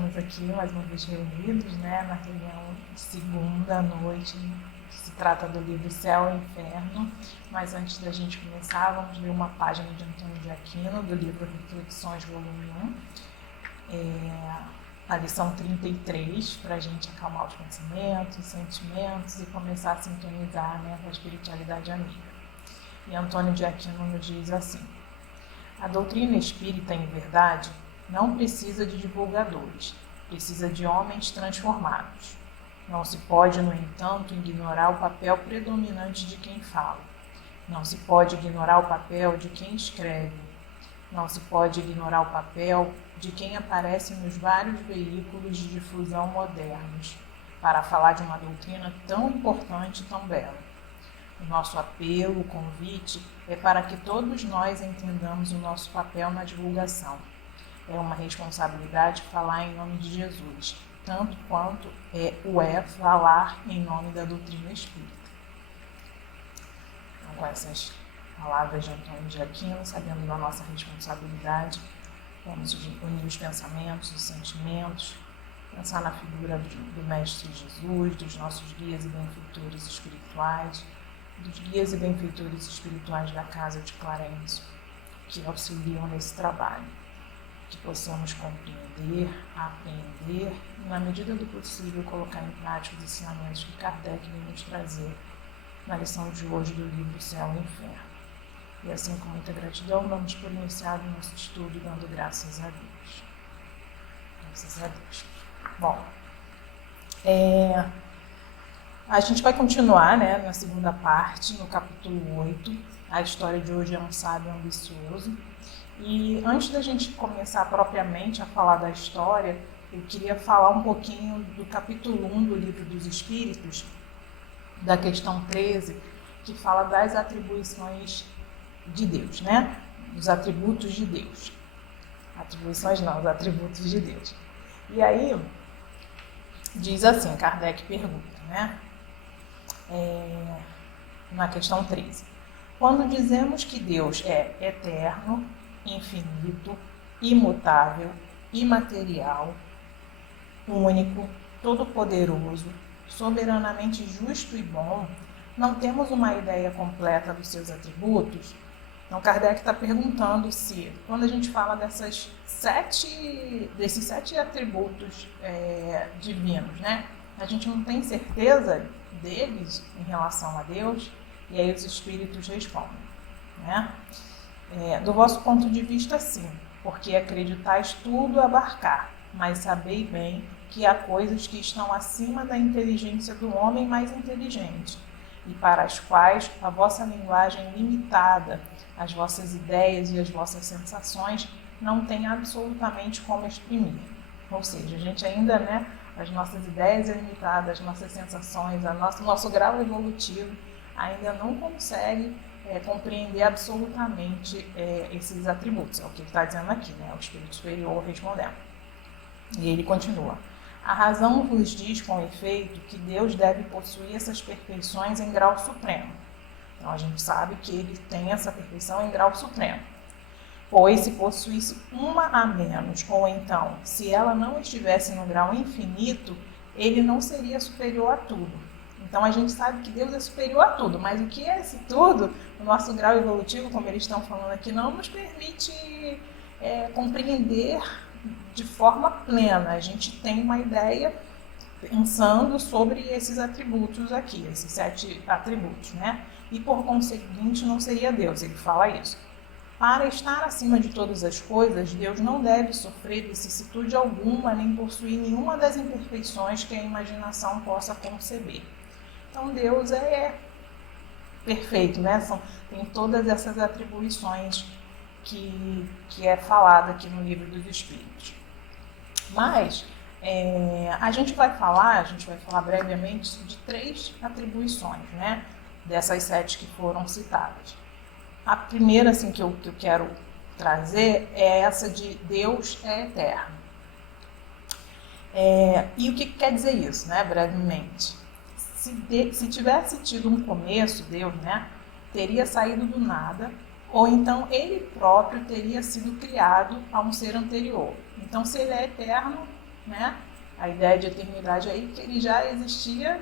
estamos aqui mais uma vez reunidos, né, na reunião de segunda à noite, que se trata do livro Céu e Inferno. Mas antes da gente começar, vamos ler uma página de Antônio de Aquino, do livro Reflexões, volume 1, a lição 33, para a gente acalmar os pensamentos, sentimentos e começar a sintonizar, né, com a espiritualidade amiga. E Antônio de Aquino nos diz assim: a doutrina espírita, em verdade, não precisa de divulgadores, precisa de homens transformados. Não se pode, no entanto, ignorar o papel predominante de quem fala. Não se pode ignorar o papel de quem escreve. Não se pode ignorar o papel de quem aparece nos vários veículos de difusão modernos para falar de uma doutrina tão importante e tão bela. O nosso apelo, o convite, é para que todos nós entendamos o nosso papel na divulgação. É uma responsabilidade falar em nome de Jesus, tanto quanto é falar em nome da doutrina espírita. Então, com essas palavras de Antônio de Aquino, sabendo da nossa responsabilidade, vamos unir os pensamentos, os sentimentos, pensar na figura do Mestre Jesus, dos nossos guias e benfeitores espirituais, dos guias e benfeitores espirituais da Casa de Clarence, que auxiliam nesse trabalho, que possamos compreender, aprender e, na medida do possível, colocar em prática os ensinamentos que Kardec vem nos trazer na lição de hoje do livro Céu e Inferno. E assim, com muita gratidão, damos por iniciado o nosso estudo, dando graças a Deus. Graças a Deus. Bom, a gente vai continuar, né, na segunda parte, no capítulo 8. A história de hoje é um sábio ambicioso. E antes da gente começar propriamente a falar da história, eu queria falar um pouquinho do capítulo 1 do Livro dos Espíritos, da questão 13, que fala das atribuições de Deus, né? Dos atributos de Deus. Atribuições não, os atributos de Deus. E aí, diz assim, Kardec pergunta, né? Na questão 13. Quando dizemos que Deus é eterno, infinito, imutável, imaterial, único, todo-poderoso, soberanamente justo e bom, não temos uma ideia completa dos seus atributos? Então, Kardec está perguntando se, quando a gente fala desses sete atributos divinos, né, a gente não tem certeza deles em relação a Deus, e aí os espíritos respondem, né? Do vosso ponto de vista, sim, porque acreditais tudo abarcar, mas sabei bem que há coisas que estão acima da inteligência do homem mais inteligente, e para as quais a vossa linguagem limitada, as vossas ideias e as vossas sensações não tem absolutamente como exprimir. Ou seja, a gente ainda, né, as nossas ideias limitadas, as nossas sensações, nosso grau evolutivo ainda não consegue compreender absolutamente esses atributos. É o que ele está dizendo aqui, né? O Espírito Superior respondendo. E ele continua. A razão vos diz, com efeito, que Deus deve possuir essas perfeições em grau supremo. Então, a gente sabe que ele tem essa perfeição em grau supremo. Pois, se possuísse uma a menos, ou então, se ela não estivesse no grau infinito, ele não seria superior a tudo. Então, a gente sabe que Deus é superior a tudo, mas o que é esse tudo? O nosso grau evolutivo, como eles estão falando aqui, não nos permite compreender de forma plena. A gente tem uma ideia pensando sobre esses atributos aqui, esses 7 atributos, né? E, por conseguinte, não seria Deus, ele fala isso. Para estar acima de todas as coisas, Deus não deve sofrer vicissitude alguma, nem possuir nenhuma das imperfeições que a imaginação possa conceber. Então, Deus é perfeito, né? Tem todas essas atribuições que é falada aqui no Livro dos Espíritos. Mas a gente vai falar brevemente de 3 atribuições, né? Dessas 7 que foram citadas. A primeira, assim, que eu quero trazer é essa de Deus é eterno. E o que quer dizer isso, né? Brevemente. Se tivesse tido um começo, Deus, né, teria saído do nada, ou então ele próprio teria sido criado a um ser anterior. Então, se ele é eterno, né? A ideia de eternidade aí que ele já existia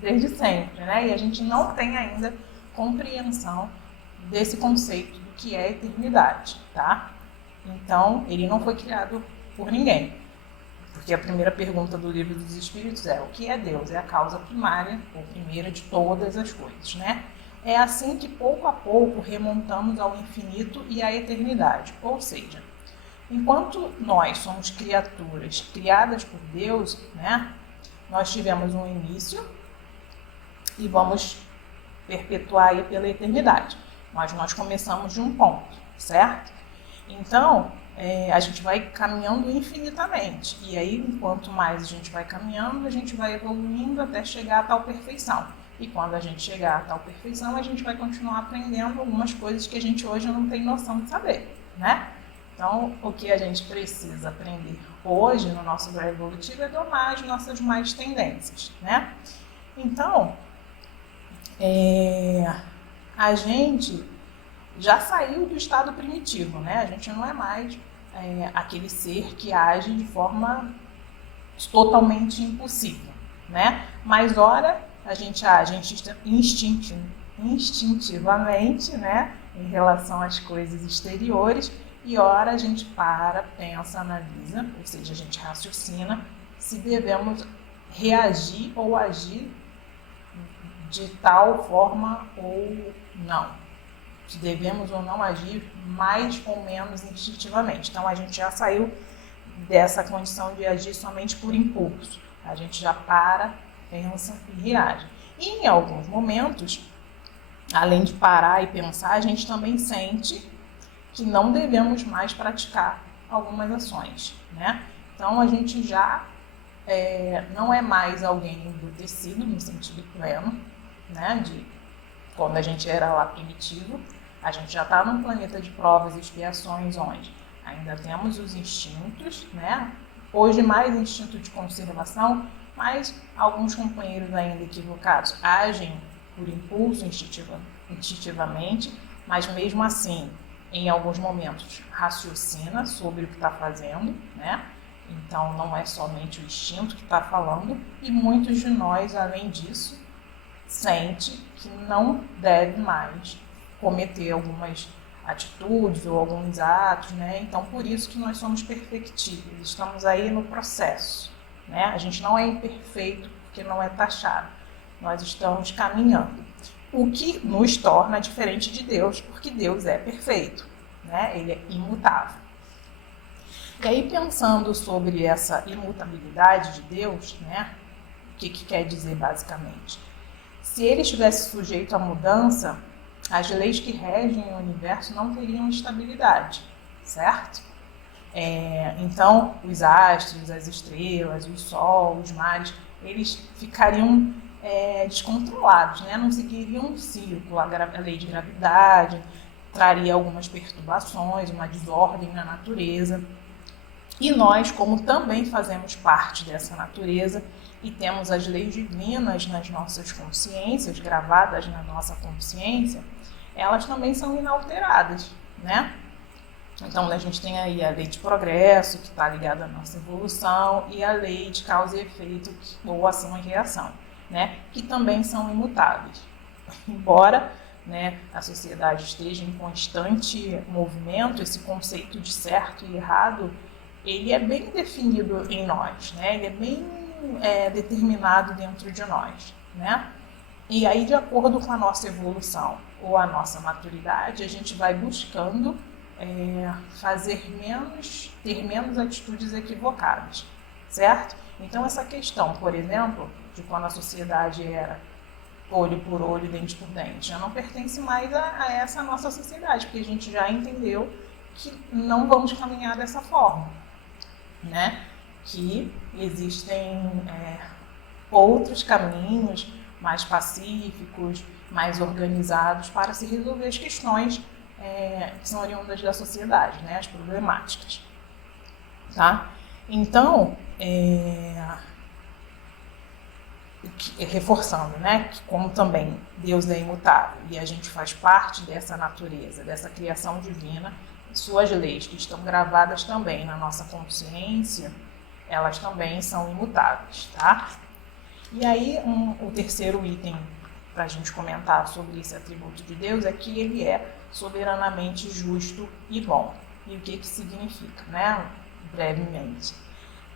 desde sempre, né? E a gente não tem ainda compreensão desse conceito do que é eternidade, tá? Então, ele não foi criado por ninguém. Porque a primeira pergunta do Livro dos Espíritos é: o que é Deus? É a causa primária ou primeira de todas as coisas, né? É assim que pouco a pouco remontamos ao infinito e à eternidade. Ou seja, enquanto nós somos criaturas criadas por Deus, né? Nós tivemos um início e vamos perpetuar aí pela eternidade. Mas nós começamos de um ponto, certo? Então, a gente vai caminhando infinitamente. E aí, quanto mais a gente vai caminhando, a gente vai evoluindo até chegar a tal perfeição. E quando a gente chegar a tal perfeição, a gente vai continuar aprendendo algumas coisas que a gente hoje não tem noção de saber, né? Então, o que a gente precisa aprender hoje no nosso grau evolutivo é domar as nossas más tendências, né? Então, a gente já saiu do estado primitivo, né? A gente não é mais aquele ser que age de forma totalmente impossível, né? Mas ora a gente age instintivamente, né? Em relação às coisas exteriores, e ora a gente para, pensa, analisa, ou seja, a gente raciocina se devemos reagir ou agir de tal forma ou não. Se devemos ou não agir mais ou menos instintivamente. Então, a gente já saiu dessa condição de agir somente por impulso. A gente já para, pensa e reage. E em alguns momentos, além de parar e pensar, a gente também sente que não devemos mais praticar algumas ações, né? Então, a gente já não é mais alguém embrutecido no sentido pleno, né? De quando a gente era lá primitivo. A gente já está num planeta de provas e expiações onde ainda temos os instintos, né? Hoje mais instinto de conservação, mas alguns companheiros ainda equivocados agem por impulso instintivamente, mas mesmo assim, em alguns momentos, raciocina sobre o que está fazendo, né? Então não é somente o instinto que está falando, e muitos de nós, além disso, sente que não deve mais cometer algumas atitudes ou alguns atos, né? Então, por isso que nós somos perfectíveis, estamos aí no processo, né? A gente não é imperfeito porque não é taxado, nós estamos caminhando. O que nos torna diferente de Deus, porque Deus é perfeito, né? Ele é imutável. E aí, pensando sobre essa imutabilidade de Deus, né? O que quer dizer basicamente? Se ele estivesse sujeito à mudança, as leis que regem o universo não teriam estabilidade, certo? Então, os astros, as estrelas, o sol, os mares, eles ficariam descontrolados, né? Não seguiriam um ciclo. A lei de gravidade traria algumas perturbações, uma desordem na natureza. E nós, como também fazemos parte dessa natureza e temos as leis divinas nas nossas consciências, gravadas na nossa consciência, elas também são inalteradas, né? Então, a gente tem aí a lei de progresso, que está ligada à nossa evolução, e a lei de causa e efeito, ou ação e reação, né? Que também são imutáveis. Embora, né, a sociedade esteja em constante movimento, esse conceito de certo e errado, ele é bem definido em nós, né? Ele é bem determinado dentro de nós, né? E aí, de acordo com a nossa evolução ou a nossa maturidade, a gente vai buscando ter menos atitudes equivocadas, certo? Então, essa questão, por exemplo, de quando a sociedade era olho por olho, dente por dente, já não pertence mais a essa nossa sociedade, porque a gente já entendeu que não vamos caminhar dessa forma, né? Que existem outros caminhos mais pacíficos, mais organizados para se resolver as questões que são oriundas da sociedade, né? As problemáticas, tá? Então, reforçando, né, que como também Deus é imutável e a gente faz parte dessa natureza, dessa criação divina, suas leis que estão gravadas também na nossa consciência, elas também são imutáveis, tá? E aí, o terceiro item para a gente comentar sobre esse atributo de Deus é que ele é soberanamente justo e bom. E o que significa, né? Brevemente.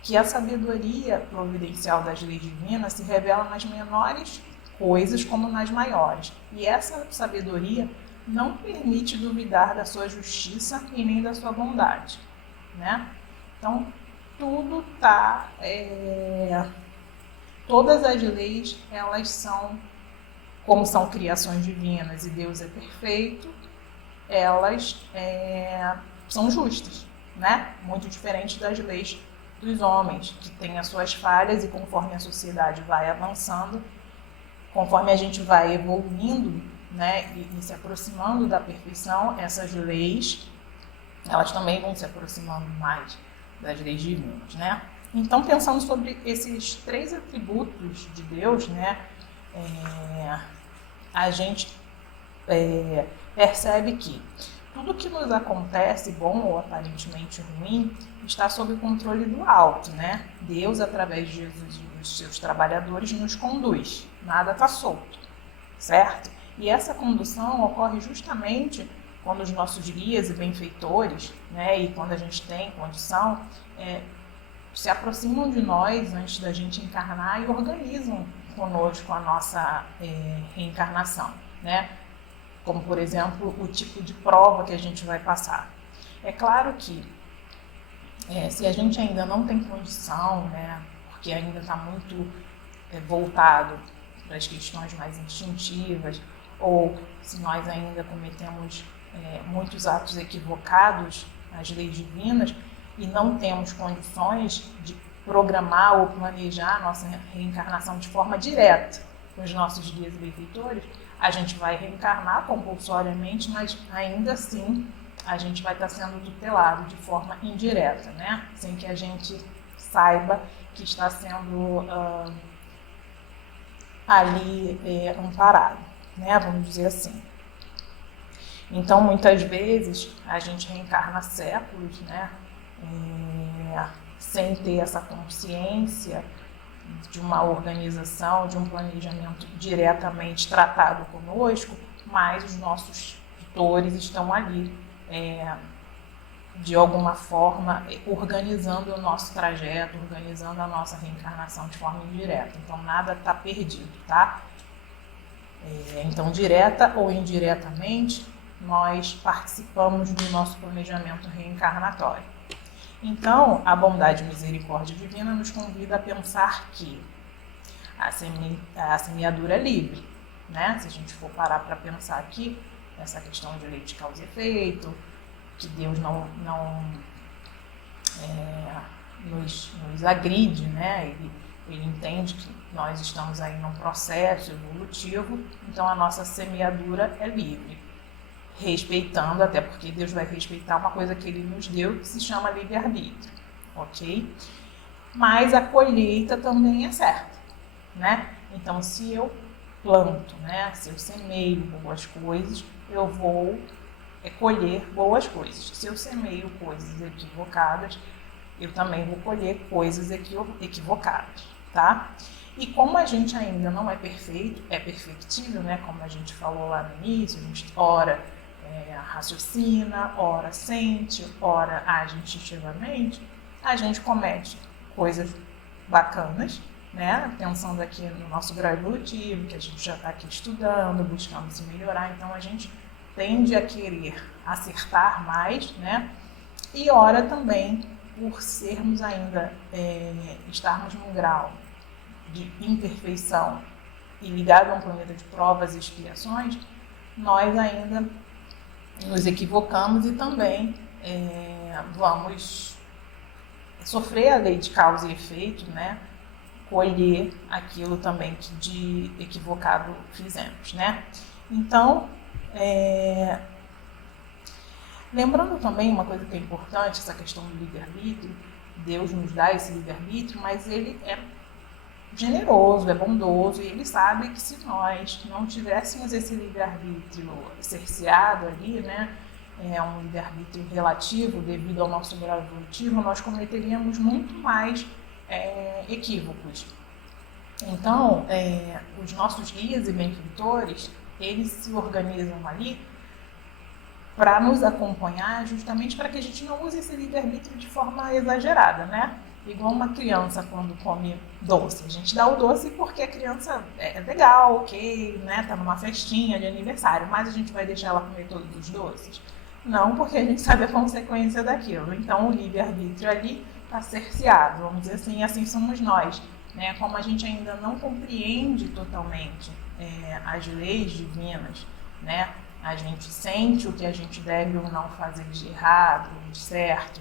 Que a sabedoria providencial das leis divinas se revela nas menores coisas como nas maiores. E essa sabedoria não permite duvidar da sua justiça e nem da sua bondade, né? Então, tudo está... todas as leis, elas são, como são criações divinas e Deus é perfeito, elas são justas, né? Muito diferente das leis dos homens, que têm as suas falhas e conforme a sociedade vai avançando, conforme a gente vai evoluindo, né, e se aproximando da perfeição, essas leis, elas também vão se aproximando mais das leis divinas, né? Então, pensando sobre esses três atributos de Deus, né, a gente percebe que tudo que nos acontece, bom ou aparentemente ruim, está sob o controle do alto, né? Deus, através de Jesus e dos seus trabalhadores, nos conduz. Nada está solto, certo? E essa condução ocorre justamente quando os nossos guias e benfeitores, né, e quando a gente tem condição, se aproximam de nós antes da gente encarnar e organizam conosco a nossa reencarnação, né? Como, por exemplo, o tipo de prova que a gente vai passar. É claro que se a gente ainda não tem condição, né, porque ainda está muito voltado para as questões mais instintivas, ou se nós ainda cometemos muitos atos equivocados às leis divinas e não temos condições de programar ou planejar a nossa reencarnação de forma direta com os nossos guias e benfeitores, a gente vai reencarnar compulsoriamente, mas ainda assim a gente vai estar sendo tutelado de forma indireta, né? Sem que a gente saiba que está sendo ali amparado, né? Vamos dizer assim. Então, muitas vezes, a gente reencarna séculos, né? Sem ter essa consciência de uma organização, de um planejamento diretamente tratado conosco, mas os nossos tutores estão ali, de alguma forma, organizando o nosso trajeto, organizando a nossa reencarnação de forma indireta. Então, nada está perdido, tá? Então, direta ou indiretamente, nós participamos do nosso planejamento reencarnatório. Então, a bondade e misericórdia divina nos convida a pensar que a semeadura é livre, né? Se a gente for parar para pensar aqui, essa questão de lei de causa e efeito, que Deus não nos agride, né? Ele entende que nós estamos aí num processo evolutivo, então a nossa semeadura é livre. Respeitando, até porque Deus vai respeitar uma coisa que Ele nos deu, que se chama livre-arbítrio, ok? Mas a colheita também é certa, né? Então, se eu planto, né? Se eu semeio boas coisas, eu vou colher boas coisas. Se eu semeio coisas equivocadas, eu também vou colher coisas equivocadas, tá? E como a gente ainda não é perfeito, é perfectível, né? Como a gente falou lá no início, a gente ora raciocina, ora sente, ora age instintivamente, a gente comete coisas bacanas, né? Pensando aqui no nosso grau evolutivo, que a gente já está aqui estudando, buscando se melhorar, então a gente tende a querer acertar mais, né? E ora também, por sermos ainda, estarmos num grau de imperfeição e ligado a um planeta de provas e expiações, nós ainda nos equivocamos e também vamos sofrer a lei de causa e efeito, né? Colher aquilo também que de equivocado fizemos, né? Então, lembrando também uma coisa que é importante, essa questão do livre-arbítrio, Deus nos dá esse livre-arbítrio, mas Ele é generoso, é bondoso, e Ele sabe que se nós não tivéssemos esse livre-arbítrio cerceado ali, né, um livre-arbítrio relativo devido ao nosso grau evolutivo, nós cometeríamos muito mais equívocos. Então, os nossos guias e benfeitores, eles se organizam ali para nos acompanhar, justamente para que a gente não use esse livre-arbítrio de forma exagerada, né? Igual uma criança quando come doce. A gente dá o doce porque a criança é legal, ok, né? Tá numa festinha de aniversário, mas a gente vai deixar ela comer todos os doces? Não, porque a gente sabe a consequência daquilo. Então, o livre-arbítrio ali está cerceado, vamos dizer assim, e assim somos nós. Né? Como a gente ainda não compreende totalmente as leis divinas, né? A gente sente o que a gente deve ou não fazer de errado, de certo,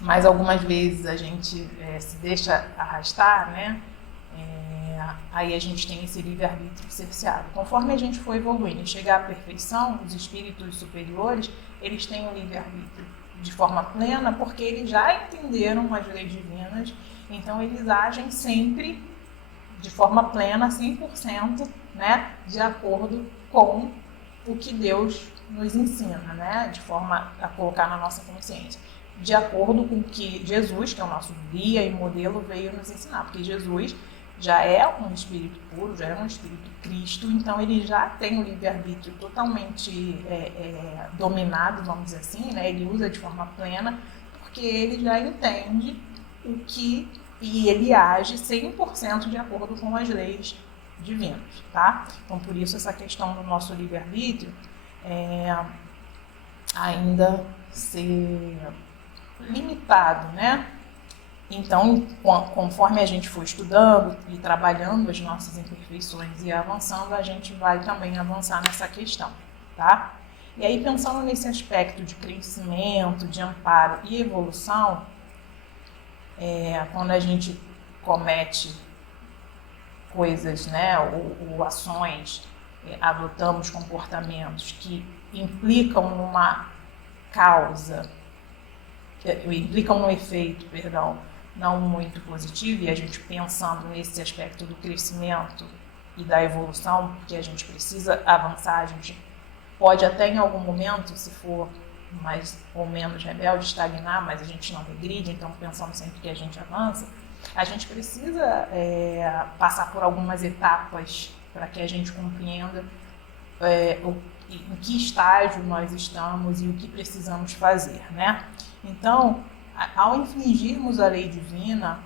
mas algumas vezes a gente se deixa arrastar, né? Aí a gente tem esse livre-arbítrio cerceado. Conforme a gente for evoluindo e chegar à perfeição, os espíritos superiores, eles têm o livre-arbítrio de forma plena, porque eles já entenderam as leis divinas, então eles agem sempre de forma plena, 100%, né, de acordo com o que Deus nos ensina, né, de forma a colocar na nossa consciência, de acordo com o que Jesus, que é o nosso guia e modelo, veio nos ensinar, porque Jesus já é um espírito puro, já é um espírito Cristo, então ele já tem o livre-arbítrio totalmente dominado, vamos dizer assim, né? Ele usa de forma plena, porque ele já entende o que, e ele age 100% de acordo com as leis divinas, tá? Então, por isso, essa questão do nosso livre-arbítrio ainda ser limitado, né? Então, conforme a gente for estudando e trabalhando as nossas imperfeições e avançando, a gente vai também avançar nessa questão, tá? E aí, pensando nesse aspecto de crescimento, de amparo e evolução, quando a gente comete coisas, né, ou ações, adotamos comportamentos que implicam numa causa, implicam num efeito, não muito positivo, e a gente pensando nesse aspecto do crescimento e da evolução, porque a gente precisa avançar, a gente pode até em algum momento, se for mais ou menos rebelde, estagnar, mas a gente não regride, então pensando sempre que a gente avança, a gente precisa passar por algumas etapas para que a gente compreenda em que estágio nós estamos e o que precisamos fazer, né? Então, ao infringirmos a lei divina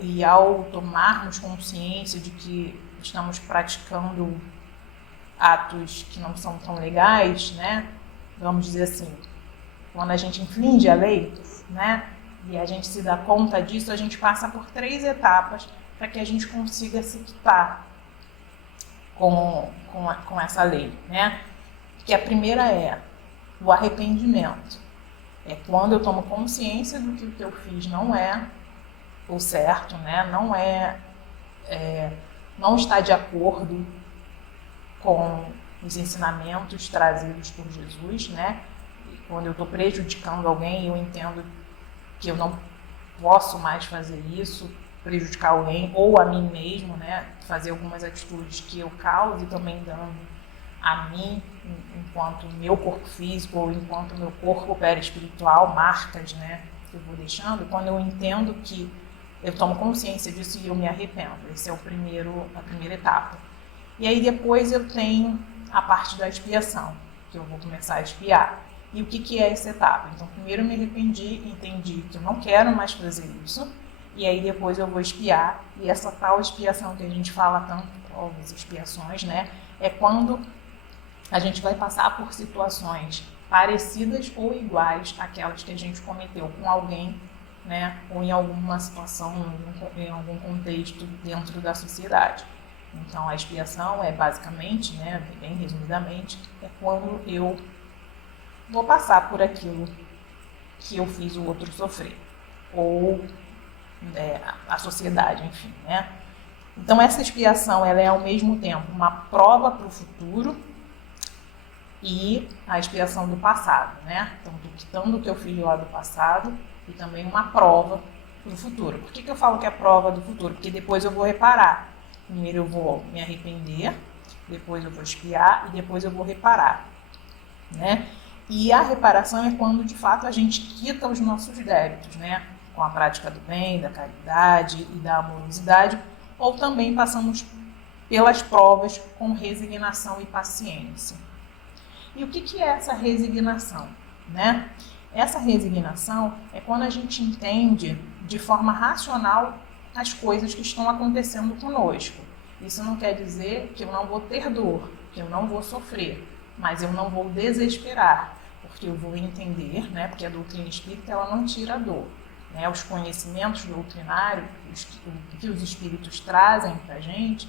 e ao tomarmos consciência de que estamos praticando atos que não são tão legais, né? Vamos dizer assim, quando a gente infringe a lei, né? E a gente se dá conta disso, a gente passa por 3 etapas para que a gente consiga se quitar com essa lei, né? Que a primeira é o arrependimento. É quando eu tomo consciência do que o que eu fiz não é o certo, né? Não está de acordo com os ensinamentos trazidos por Jesus, né? E quando eu estou prejudicando alguém, eu entendo que eu não posso mais fazer isso, prejudicar alguém ou a mim mesmo, né? Fazer algumas atitudes que eu cause também dano a mim, enquanto meu corpo físico ou enquanto meu corpo perispiritual, marcas, né, que eu vou deixando, quando eu entendo que eu tomo consciência disso e eu me arrependo. Esse é a primeira etapa. E aí depois eu tenho a parte da expiação, que eu vou começar a expiar. E o que é essa etapa? Então, primeiro eu me arrependi, entendi que eu não quero mais fazer isso, e aí depois eu vou expiar. E essa tal expiação que a gente fala tanto, as expiações, né, é quando a gente vai passar por situações parecidas ou iguais àquelas que a gente cometeu com alguém, né, ou em alguma situação, em algum contexto dentro da sociedade. Então, a expiação é basicamente, né, bem resumidamente, é quando eu vou passar por aquilo que eu fiz o outro sofrer, ou a sociedade, enfim, né. Então, essa expiação, ela é ao mesmo tempo uma prova para o futuro e a expiação do passado, né? Então, estou quitando o que eu fiz lá do passado e também uma prova para o futuro. Por que eu falo que é prova do futuro? Porque depois eu vou reparar. Primeiro eu vou me arrepender, depois eu vou expiar e depois eu vou reparar, né? E a reparação é quando, de fato, a gente quita os nossos débitos, né? com a prática do bem, da caridade e da amorosidade, ou também passamos pelas provas com resignação e paciência. E o que é essa resignação, né? Essa resignação é quando a gente entende de forma racional as coisas que estão acontecendo conosco. Isso não quer dizer que eu não vou ter dor, que eu não vou sofrer, mas eu não vou desesperar, porque eu vou entender, né? Porque a doutrina espírita ela não tira a dor. Né? Os conhecimentos doutrinários que os espíritos trazem para a gente,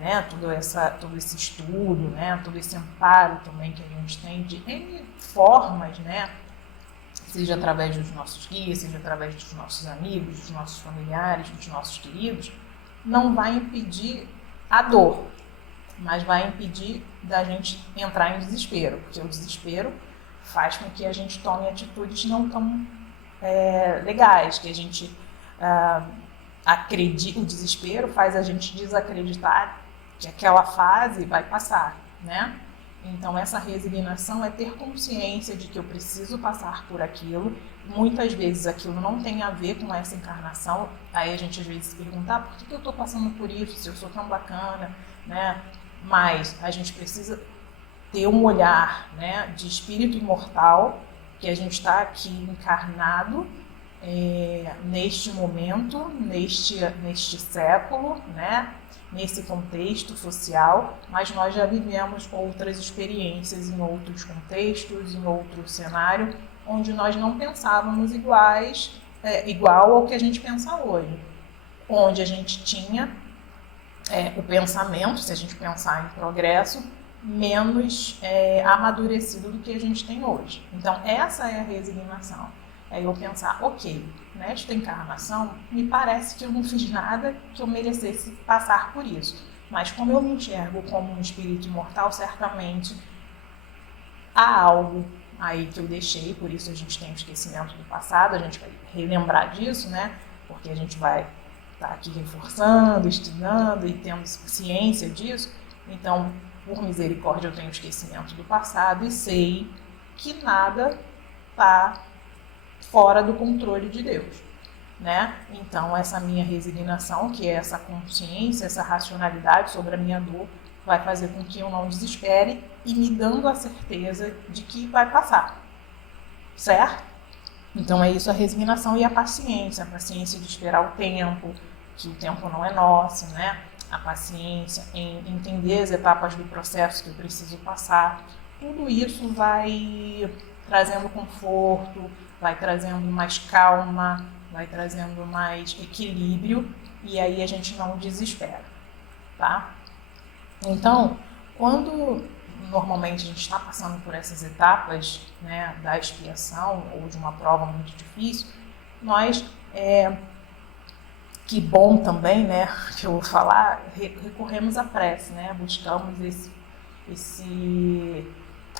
né? todo esse estudo, né? Todo esse amparo também que a gente tem de N formas, né? Seja através dos nossos guias, seja através dos nossos amigos, dos nossos familiares, dos nossos queridos, não vai impedir a dor, mas vai impedir da gente entrar em desespero, porque o desespero faz com que a gente tome atitudes não tão legais, que a gente acredite, o desespero faz a gente desacreditar que aquela fase vai passar, né? Então, essa resignação é ter consciência de que eu preciso passar por aquilo. Muitas vezes aquilo não tem a ver com essa encarnação. Aí a gente às vezes se pergunta, por que eu estou passando por isso, se eu sou tão bacana, né? Mas a gente precisa ter um olhar, né, de espírito imortal, que a gente está aqui encarnado neste momento, neste século, né? Nesse contexto social, mas nós já vivemos outras experiências em outros contextos, em outro cenário, onde nós não pensávamos igual ao que a gente pensa hoje. Onde a gente tinha o pensamento, se a gente pensar em progresso, menos amadurecido do que a gente tem hoje. Então, essa é a resignação. É eu pensar, ok, nesta encarnação, me parece que eu não fiz nada que eu merecesse passar por isso. Mas como eu me enxergo como um espírito imortal, certamente há algo aí que eu deixei, por isso a gente tem o esquecimento do passado, a gente vai relembrar disso, né? Porque a gente vai estar aqui reforçando, estudando e tendo ciência disso. Então, por misericórdia, eu tenho o esquecimento do passado e sei que nada está fora do controle de Deus, né? Então, essa minha resignação, que é essa consciência, essa racionalidade sobre a minha dor, vai fazer com que eu não desespere e me dando a certeza de que vai passar, certo? Então, é isso a resignação e a paciência de esperar o tempo, que o tempo não é nosso, né? A paciência em entender as etapas do processo que eu preciso passar. Tudo isso vai trazendo conforto, vai trazendo mais calma, vai trazendo mais equilíbrio e aí a gente não desespera, tá? Então, quando normalmente a gente está passando por essas etapas, né, da expiação ou de uma prova muito difícil, nós, que bom também, né, que eu vou falar, recorremos à prece, né, buscamos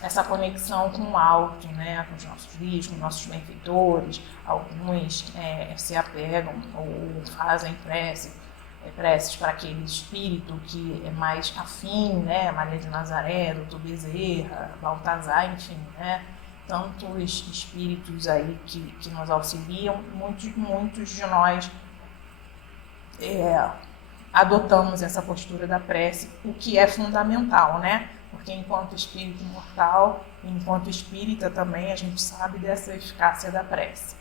essa conexão com o alto, né, com os nossos guias, com os nossos benfeitores. Alguns se apegam ou fazem preces para aquele espírito que é mais afim, né, Maria de Nazaré, Doutor Bezerra, Baltazar, enfim, né, tantos espíritos aí que nos auxiliam. Muitos de nós adotamos essa postura da prece, o que é fundamental, né? Porque enquanto espírito imortal, enquanto espírita também, a gente sabe dessa eficácia da prece.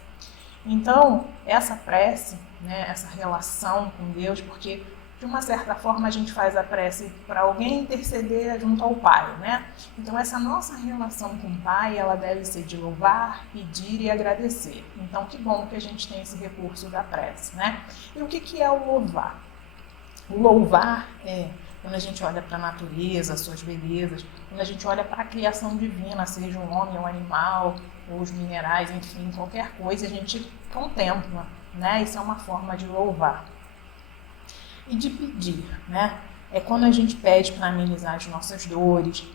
Então, essa prece, né, essa relação com Deus, porque de uma certa forma a gente faz a prece para alguém interceder junto ao Pai, né? Então, essa nossa relação com o Pai, ela deve ser de louvar, pedir e agradecer. Então, que bom que a gente tem esse recurso da prece, né? E o que é o louvar? O louvar é quando a gente olha para a natureza, as suas belezas, quando a gente olha para a criação divina, seja um homem ou um animal, ou os minerais, enfim, qualquer coisa, a gente contempla, né? Isso é uma forma de louvar. E de pedir, né? É quando a gente pede para amenizar as nossas dores,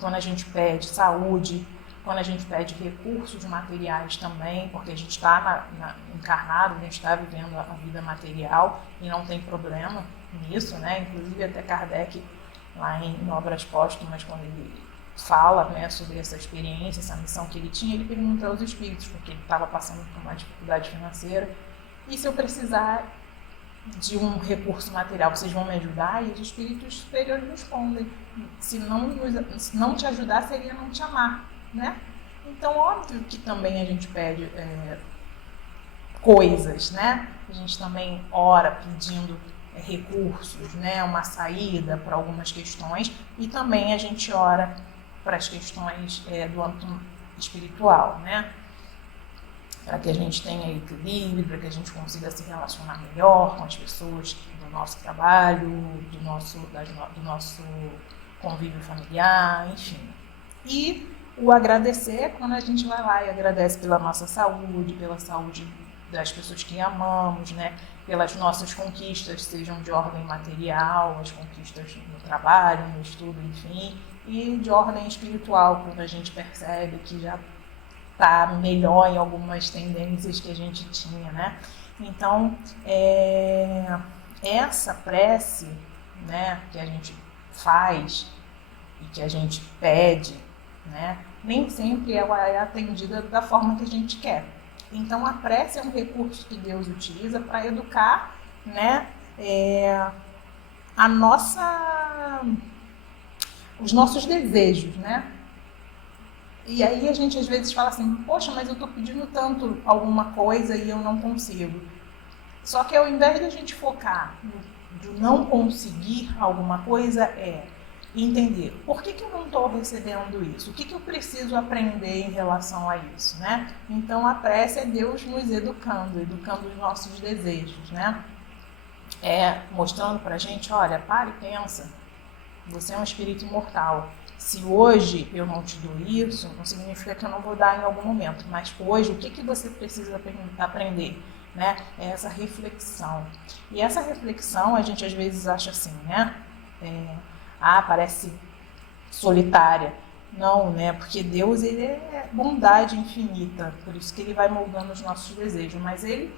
quando a gente pede saúde, quando a gente pede recursos materiais também, porque a gente está encarnado, a gente está vivendo a vida material e não tem problema nisso, né? Inclusive até Kardec, lá em Obras Póstumas, quando ele fala, né, sobre essa experiência, essa missão que ele tinha, ele pergunta aos espíritos, porque ele estava passando por uma dificuldade financeira, e se eu precisar de um recurso material, vocês vão me ajudar? E os espíritos superiores respondem: se não te ajudar, seria não te amar, né? Então, óbvio que também a gente pede coisas, né? A gente também ora pedindo recursos, né? Uma saída para algumas questões, e também a gente ora para as questões do âmbito espiritual, né? Para que a gente tenha equilíbrio, para que a gente consiga se relacionar melhor com as pessoas do nosso trabalho, do nosso convívio familiar, enfim. E o agradecer é quando a gente vai lá e agradece pela nossa saúde, pela saúde das pessoas que amamos, né? Pelas nossas conquistas, sejam de ordem material, as conquistas no trabalho, no estudo, enfim, e de ordem espiritual, quando a gente percebe que já está melhor em algumas tendências que a gente tinha, né? Então, essa prece, né, que a gente faz e que a gente pede, né, nem sempre ela é atendida da forma que a gente quer. Então, a prece é um recurso que Deus utiliza para educar, né, os nossos desejos, né? E aí a gente às vezes fala assim: poxa, mas eu estou pedindo tanto alguma coisa e eu não consigo. Só que ao invés de a gente focar no não conseguir alguma coisa, entender por que eu não estou recebendo isso, o que eu preciso aprender em relação a isso, né? Então a prece é Deus nos educando os nossos desejos, né? Mostrando pra gente: olha, para e pensa, você é um espírito imortal. Se hoje eu não te dou isso, não significa que eu não vou dar em algum momento, mas hoje o que você precisa aprender, né? É essa reflexão. E essa reflexão a gente às vezes acha assim, né? Parece solitária. Não, né? Porque Deus, ele é bondade infinita, por isso que ele vai moldando os nossos desejos, mas ele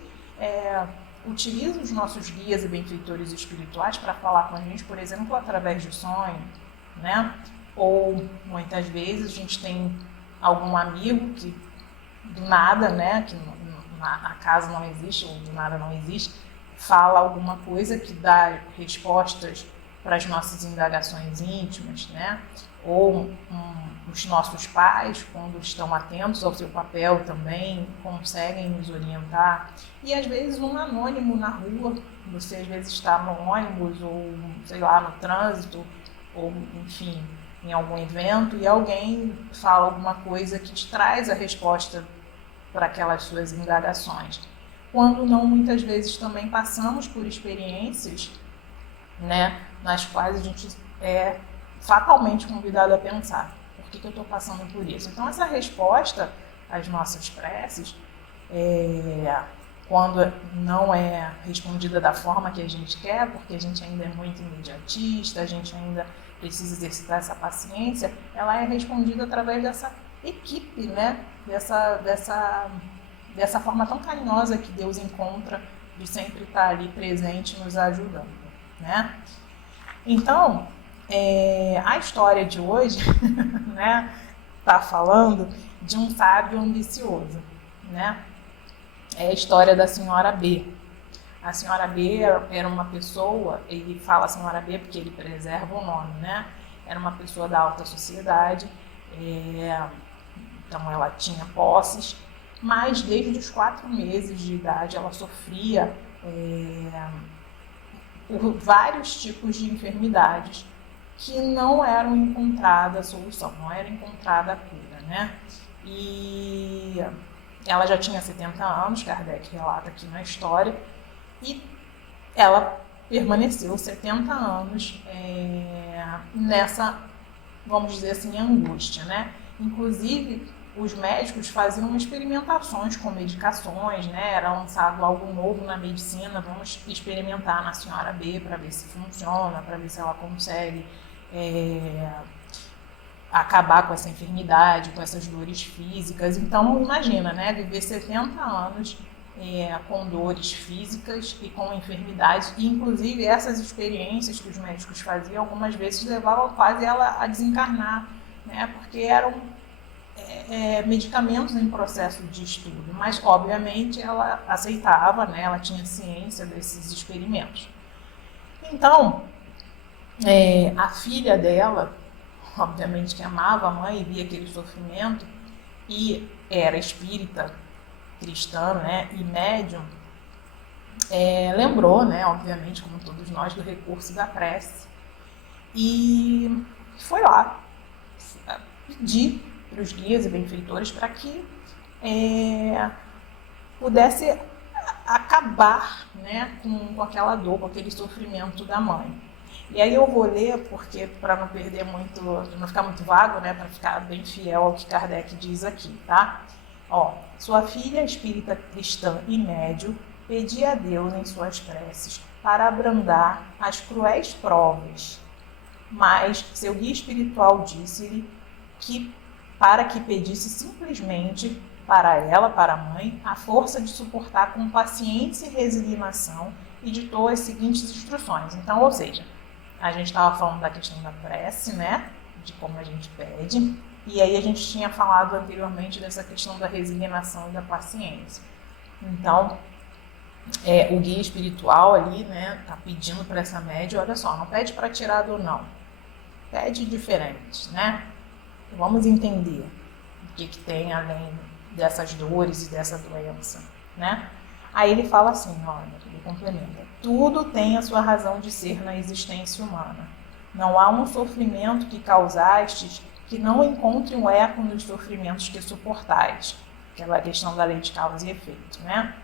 utiliza os nossos guias e benfeitores espirituais para falar com a gente, por exemplo, através de sonho, né? Ou muitas vezes a gente tem algum amigo que do nada, né, que na casa não existe, ou do nada não existe, fala alguma coisa que dá respostas para as nossas indagações íntimas, né? Ou os nossos pais, quando estão atentos ao seu papel também, conseguem nos orientar. E às vezes um anônimo na rua, você às vezes está no ônibus, ou sei lá, no trânsito, ou enfim, em algum evento, e alguém fala alguma coisa que te traz a resposta para aquelas suas indagações. Quando não, muitas vezes também passamos por experiências, né, nas quais a gente é fatalmente convidado a pensar: por que eu estou passando por isso? Então, essa resposta às nossas preces, quando não é respondida da forma que a gente quer, porque a gente ainda é muito imediatista, a gente ainda precisa exercitar essa paciência, ela é respondida através dessa equipe, né? Dessa forma tão carinhosa que Deus encontra de sempre estar ali presente nos ajudando, né? Então, a história de hoje, né, está falando de um sábio ambicioso, né? É a história da senhora B. A senhora B era uma pessoa, ele fala senhora B porque ele preserva o nome, né? Era uma pessoa da alta sociedade, então ela tinha posses, mas desde os 4 meses de idade ela sofria por vários tipos de enfermidades que não eram encontrada solução, não era encontrada a cura, né? E ela já tinha 70 anos, Kardec relata aqui na história, e ela permaneceu 70 anos nessa, vamos dizer assim, angústia, né? Inclusive, os médicos faziam experimentações com medicações, né? Era lançado algo novo na medicina, vamos experimentar na senhora B para ver se funciona, para ver se ela consegue acabar com essa enfermidade, com essas dores físicas. Então, imagina, né? Viver 70 anos com dores físicas e com enfermidades, e inclusive essas experiências que os médicos faziam algumas vezes levavam quase ela a desencarnar, né? Porque eram medicamentos em processo de estudo, mas obviamente ela aceitava, né? Ela tinha ciência desses experimentos. Então, a filha dela, obviamente que amava a mãe e via aquele sofrimento, e era espírita, cristã, né, e médium, lembrou, né, obviamente, como todos nós, do recurso da prece, e foi lá pedir para os guias e benfeitores para que pudesse acabar, né, com aquela dor, com aquele sofrimento da mãe. E aí eu vou ler, porque para não perder muito, não ficar muito vago, né, para ficar bem fiel ao que Kardec diz aqui, tá? Ó, sua filha espírita cristã e médio pedia a Deus em suas preces para abrandar as cruéis provas, mas seu guia espiritual disse-lhe que para que pedisse simplesmente para ela, para a mãe, a força de suportar com paciência e resignação, e ditou as seguintes instruções. Então, ou seja, a gente estava falando da questão da prece, né? De como a gente pede. E aí a gente tinha falado anteriormente dessa questão da resignação e da paciência. Então, o guia espiritual ali, né? Tá pedindo para essa média, olha só, não pede para tirar dor não. Pede diferente, né? Vamos entender o que tem além dessas dores e dessa doença, né? Aí ele fala assim, olha, ele complementa: tudo tem a sua razão de ser na existência humana. Não há um sofrimento que causastes que não encontre um eco nos sofrimentos que suportais. Aquela questão da lei de causa e efeito, né?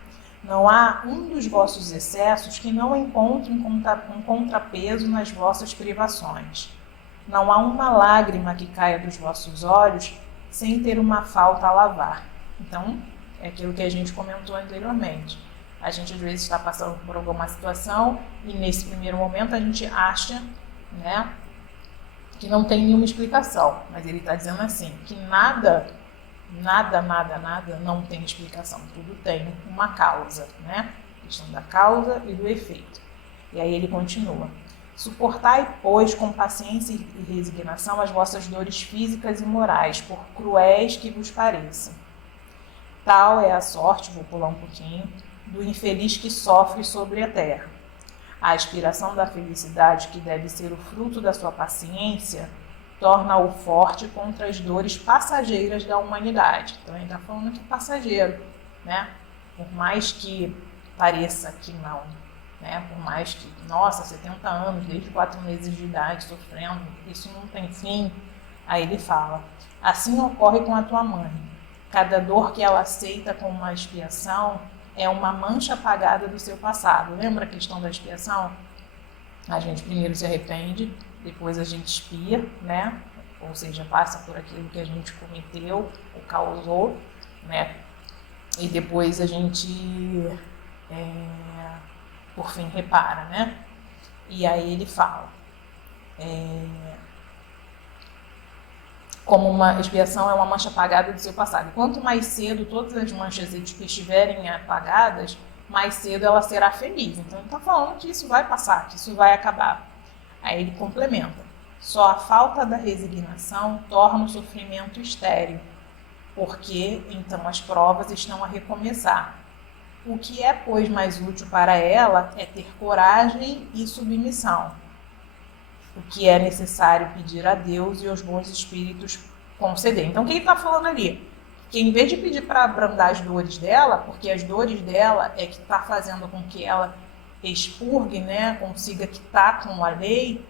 Não há um dos vossos excessos que não encontre um contrapeso nas vossas privações. Não há uma lágrima que caia dos vossos olhos sem ter uma falta a lavar. Então, é aquilo que a gente comentou anteriormente. A gente às vezes está passando por alguma situação e nesse primeiro momento a gente acha, né, que não tem nenhuma explicação. Mas ele está dizendo assim, que nada não tem explicação. Tudo tem uma causa, né? A questão da causa e do efeito. E aí ele continua: suportai, pois, com paciência e resignação as vossas dores físicas e morais, por cruéis que vos pareçam. Tal é a sorte, vou pular um pouquinho, do infeliz que sofre sobre a terra. A aspiração da felicidade, que deve ser o fruto da sua paciência, torna-o forte contra as dores passageiras da humanidade. Então ele está falando que é passageiro, né? Por mais que pareça que não, né? Por mais que, nossa, 70 anos, desde 4 meses de idade, sofrendo, isso não tem fim. Aí ele fala: assim ocorre com a tua mãe. Cada dor que ela aceita como uma expiação é uma mancha apagada do seu passado. Lembra a questão da expiação? A gente primeiro se arrepende, depois a gente expia, né? Ou seja, passa por aquilo que a gente cometeu ou causou, né? E depois a gente, por fim, repara, né? E aí ele fala, como uma expiação é uma mancha apagada do seu passado. Quanto mais cedo todas as manchas estiverem apagadas, mais cedo ela será feliz. Então ele está falando que isso vai passar, que isso vai acabar. Aí ele complementa: só a falta da resignação torna o sofrimento estéril, porque então as provas estão a recomeçar. O que é, pois, mais útil para ela é ter coragem e submissão. O que é necessário pedir a Deus e aos bons espíritos conceder. Então, o que ele está falando ali? Que em vez de pedir para abrandar as dores dela, porque as dores dela é que está fazendo com que ela expurgue, né, consiga quitar com a lei,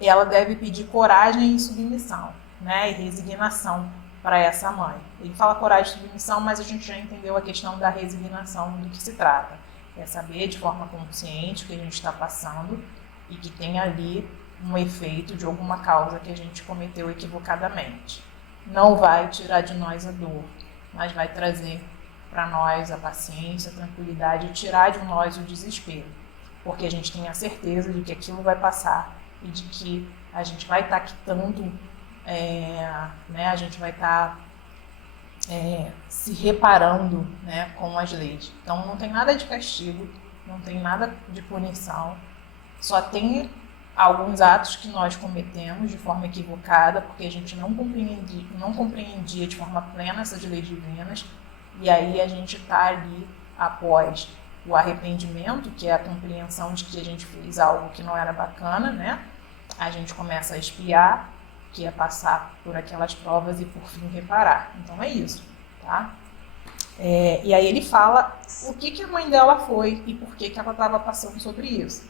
ela deve pedir coragem e submissão, né, e resignação para essa mãe. Ele fala coragem e submissão, mas a gente já entendeu a questão da resignação, do que se trata. É saber de forma consciente o que a gente está passando e que tem ali um efeito de alguma causa que a gente cometeu equivocadamente. Não vai tirar de nós a dor, mas vai trazer para nós a paciência, a tranquilidade e tirar de nós o desespero, porque a gente tem a certeza de que aquilo vai passar e de que a gente vai estar quitando, né, a gente vai estar se reparando, né, com as leis. Então não tem nada de castigo, não tem nada de punição, só tem alguns atos que nós cometemos de forma equivocada, porque a gente não compreendia de forma plena essas leis divinas, e aí a gente está ali após o arrependimento, que é a compreensão de que a gente fez algo que não era bacana, né? A gente começa a expiar, que é passar por aquelas provas e por fim reparar. Então é isso, tá? E aí ele fala o que a mãe dela foi e por que ela estava passando sobre isso.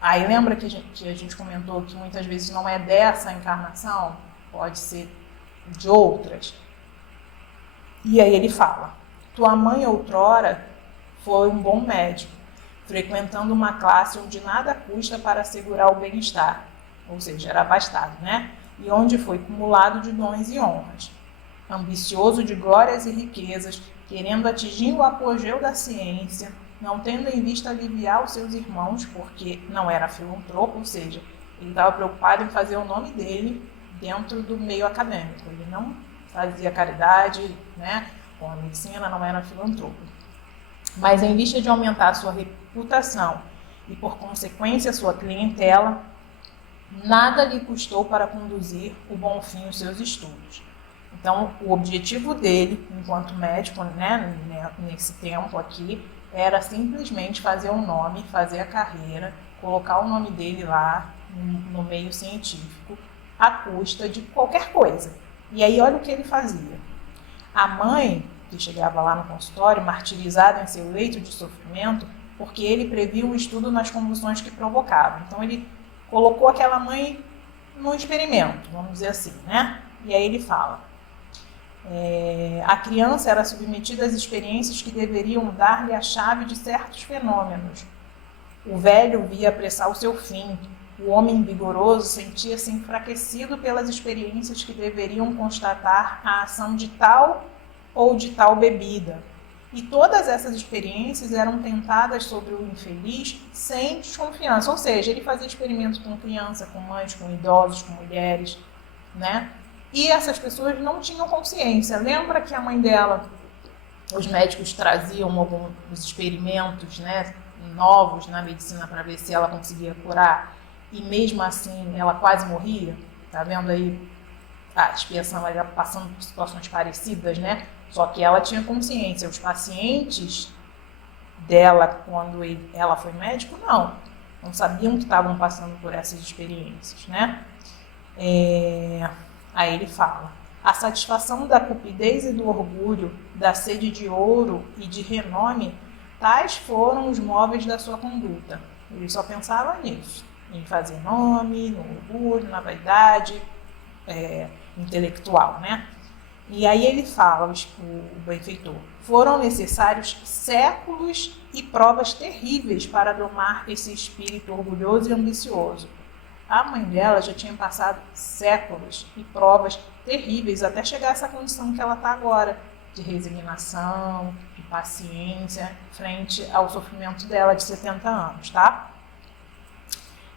Aí lembra que a gente comentou que muitas vezes não é dessa encarnação, pode ser de outras. E aí ele fala: tua mãe outrora foi um bom médico, frequentando uma classe onde nada custa para assegurar o bem-estar, ou seja, era abastado, né? E onde foi cumulado de dons e honras. Ambicioso de glórias e riquezas, querendo atingir o apogeu da ciência, não tendo em vista aliviar os seus irmãos, porque não era filantropo, ou seja, ele estava preocupado em fazer o nome dele dentro do meio acadêmico. Ele não fazia caridade, né? Com a medicina, não era filantropo. Mas em vista de aumentar a sua reputação e, por consequência, a sua clientela, nada lhe custou para conduzir o bom fim aos seus estudos. Então, o objetivo dele, enquanto médico, né, nesse tempo aqui, era simplesmente fazer um nome, fazer a carreira, colocar o nome dele lá no meio científico, à custa de qualquer coisa. E aí, olha o que ele fazia. A mãe, que chegava lá no consultório, martirizada em seu leito de sofrimento, porque ele previa um estudo nas convulsões que provocavam. Então, ele colocou aquela mãe no experimento, vamos dizer assim, né? E aí ele fala: a criança era submetida às experiências que deveriam dar-lhe a chave de certos fenômenos. O velho via apressar o seu fim. O homem vigoroso sentia-se enfraquecido pelas experiências que deveriam constatar a ação de tal ou de tal bebida. E todas essas experiências eram tentadas sobre o infeliz sem desconfiança. Ou seja, ele fazia experimentos com criança, com mães, com idosos, com mulheres, né? E essas pessoas não tinham consciência. Lembra que a mãe dela, os médicos traziam alguns experimentos, né, novos na medicina para ver se ela conseguia curar, e mesmo assim ela quase morria? Tá vendo aí a expiação, ela passando por situações parecidas, né? Só que ela tinha consciência. Os pacientes dela, quando ela foi médico, não sabiam que estavam passando por essas experiências, né? Aí ele fala: a satisfação da cupidez e do orgulho, da sede de ouro e de renome, tais foram os móveis da sua conduta. Ele só pensava nisso, em fazer nome, no orgulho, na vaidade intelectual, né? E aí ele fala, o benfeitor: foram necessários séculos e provas terríveis para domar esse espírito orgulhoso e ambicioso. A mãe dela já tinha passado séculos e provas terríveis até chegar a essa condição que ela está agora, de resignação, de paciência, frente ao sofrimento dela de 70 anos, tá?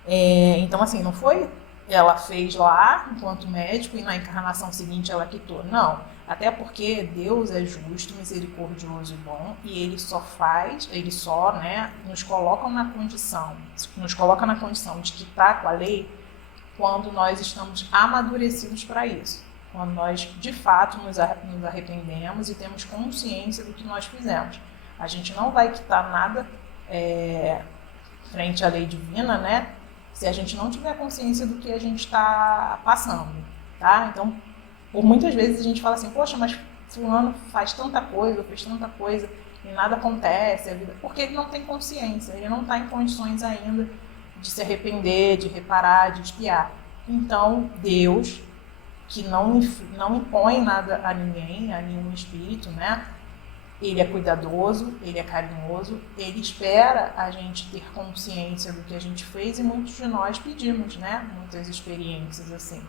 Então, assim, não foi ela fez lá enquanto médico e na encarnação seguinte ela quitou. Não, até porque Deus é justo, misericordioso e bom, e ele só, né, nos coloca na condição de quitar com a lei quando nós estamos amadurecidos para isso, quando nós de fato nos arrependemos e temos consciência do que nós fizemos. A gente não vai quitar nada frente à lei divina, né, se a gente não tiver consciência do que a gente está passando, tá? Então, por muitas vezes a gente fala assim: poxa, mas fulano faz tanta coisa, fez tanta coisa e nada acontece, porque ele não tem consciência, ele não está em condições ainda de se arrepender, de reparar, de expiar. Então, Deus, que não impõe nada a ninguém, a nenhum espírito, né? Ele é cuidadoso, ele é carinhoso, ele espera a gente ter consciência do que a gente fez, e muitos de nós pedimos, né? Muitas experiências assim.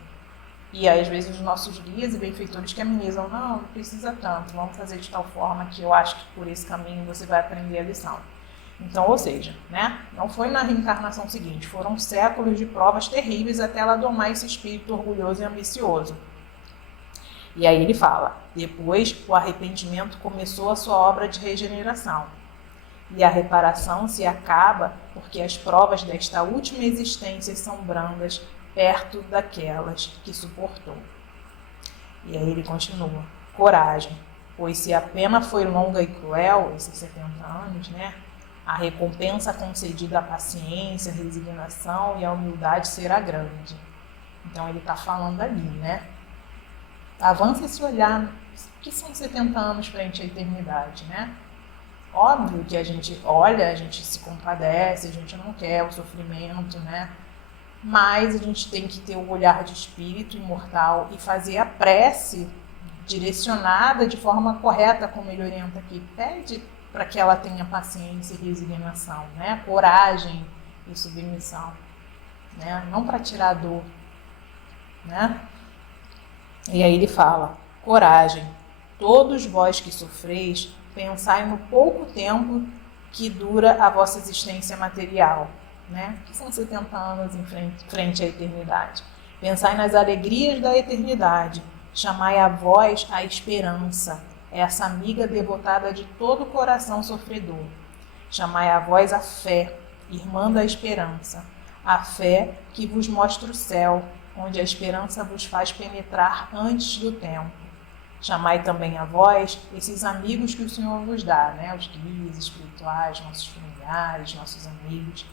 E aí, às vezes os nossos guias e benfeitores que amenizam: não precisa tanto, vamos fazer de tal forma que eu acho que por esse caminho você vai aprender a lição. Então, ou seja, né? Não foi na reencarnação seguinte, foram séculos de provas terríveis até ela domar esse espírito orgulhoso e ambicioso. E aí ele fala: depois o arrependimento começou a sua obra de regeneração. e a reparação se acaba porque as provas desta última existência são brandas perto daquelas que suportou. E aí ele continua: coragem, pois se a pena foi longa e cruel, esses 70 anos, né? A recompensa concedida à paciência, à resignação e à humildade será grande. Então ele está falando ali, né? Avança esse olhar, que são 70 anos frente à eternidade, né? Óbvio que a gente olha, a gente se compadece, a gente não quer o sofrimento, né? Mas a gente tem que ter o olhar de espírito imortal e fazer a prece direcionada de forma correta, como ele orienta aqui. Pede para que ela tenha paciência e resignação, né? Coragem e submissão, né? Não para tirar dor, né? E aí ele fala: coragem, todos vós que sofreis, pensai no pouco tempo que dura a vossa existência material, né? Que são 70 anos em frente à eternidade. Pensai nas alegrias da eternidade, chamai a vós a esperança, essa amiga devotada de todo o coração sofredor. Chamai a vós a fé, irmã da esperança, a fé que vos mostra o céu, onde a esperança vos faz penetrar antes do tempo. Chamai também a vós esses amigos que o Senhor vos dá, né? Os guias espirituais, nossos familiares, nossos amigos,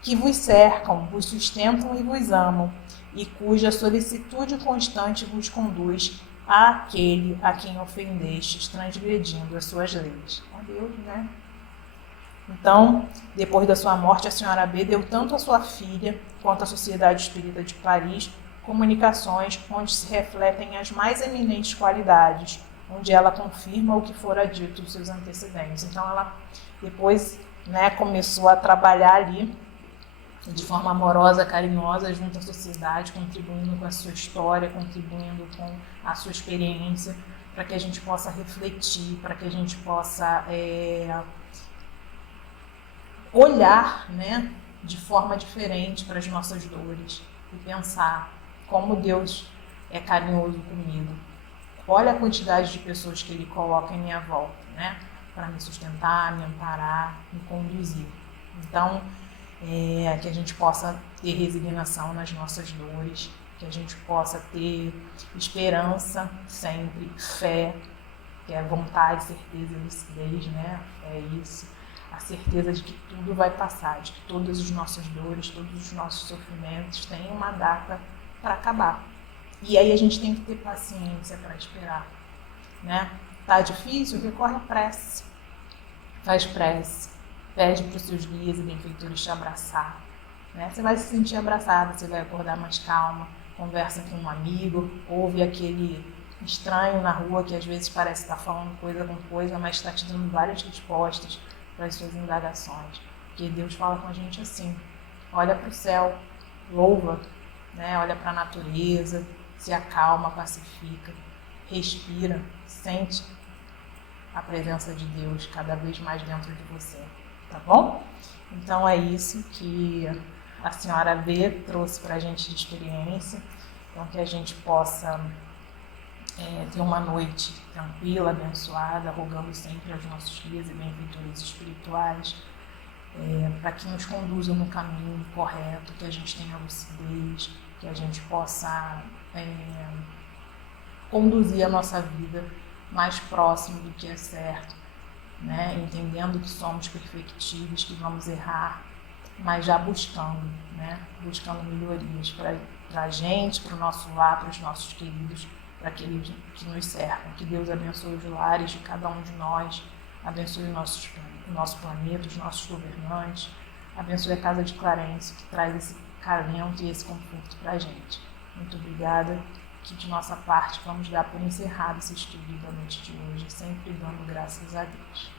que vos cercam, vos sustentam e vos amam, e cuja solicitude constante vos conduz àquele a quem ofendestes, transgredindo as suas leis. Ó Deus, né? Então, depois da sua morte, a senhora B deu tanto à sua filha quanto à Sociedade Espírita de Paris comunicações onde se refletem as mais eminentes qualidades, onde ela confirma o que fora dito dos seus antecedentes. Então, ela depois, né, começou a trabalhar ali de forma amorosa, carinhosa, junto à sociedade, contribuindo com a sua história, contribuindo com a sua experiência, para que a gente possa refletir, para que a gente possa olhar, né, de forma diferente para as nossas dores e pensar como Deus é carinhoso comigo. Olha a quantidade de pessoas que Ele coloca em minha volta, né, para me sustentar, me amparar, me conduzir. Então, que a gente possa ter resignação nas nossas dores, que a gente possa ter esperança sempre, fé, que é vontade, certeza, lucidez, né? É isso. A certeza de que tudo vai passar, de que todas as nossas dores, todos os nossos sofrimentos têm uma data para acabar. E aí a gente tem que ter paciência para esperar, né? Tá difícil? Recorre à prece. Faz prece. Pede para os seus guias e benfeitores te abraçar, né? Você vai se sentir abraçada, você vai acordar mais calma, conversa com um amigo, ouve aquele estranho na rua que às vezes parece estar falando coisa com coisa, mas está te dando várias respostas para as suas indagações. Porque Deus fala com a gente assim: olha para o céu, louva, né? Olha para a natureza, se acalma, pacifica, respira, sente a presença de Deus cada vez mais dentro de você. Tá bom? Então é isso que a senhora B trouxe para a gente de experiência. Então que a gente possa ter uma noite tranquila, abençoada, rogando sempre aos nossos guias e benfeitores espirituais para que nos conduzam no caminho correto, que a gente tenha lucidez, que a gente possa conduzir a nossa vida mais próximo do que é certo, né? Entendendo que somos perfectíveis, que vamos errar, mas já buscando, né? Buscando melhorias para a gente, para o nosso lar, para os nossos queridos, para aqueles que nos cercam. Que Deus abençoe os lares de cada um de nós, abençoe o nosso planeta, os nossos governantes, abençoe a Casa de Clarence, que traz esse calento e esse conforto para a gente. Muito obrigada. Que de nossa parte vamos dar por encerrado esse estudo da noite de hoje, sempre dando graças a Deus.